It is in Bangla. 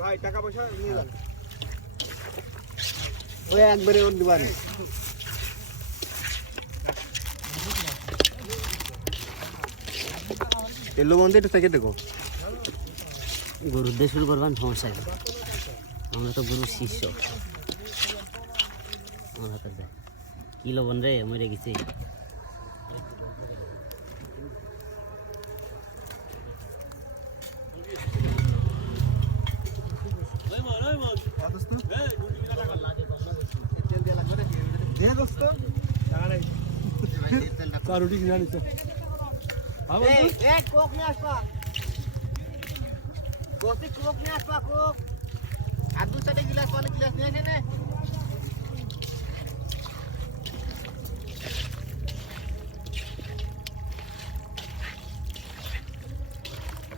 ভাই টাকা পয়সা নিয়ে যান ওই একবারে ওর দিবারে এলো মন্দির থেকে দেখো গরুর দিয়ে শুরু করবেন সমস্যা নেই আমরা তো গরুর শিষ্য আমার হাতে দেয় কি লবণ রে মরে গেছি রুটি কিনে নিচ্ছে কোক নিয়ে আসবা কোক নিয়ে আসবা কোক আর 2 সাইডে গিলাস পানি গিলাস নিয়ে এসে